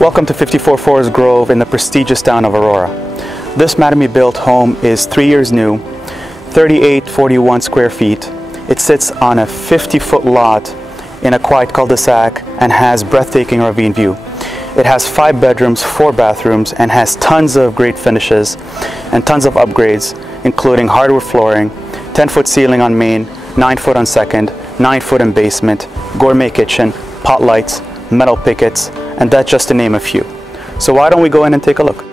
Welcome to 54 Forest Grove in the prestigious town of Aurora. This Mattamy built home is 3 years new, 3841 square feet. It sits on a 50-foot lot in a quiet cul-de-sac and has breathtaking ravine view. It has 5 bedrooms, 4 bathrooms, and has tons of great finishes and tons of upgrades, including hardwood flooring, 10-foot ceiling on main, 9-foot on second, 9-foot in basement, gourmet kitchen, Potlights, metal pickets, and that's just to name a few. So why don't we go in and take a look?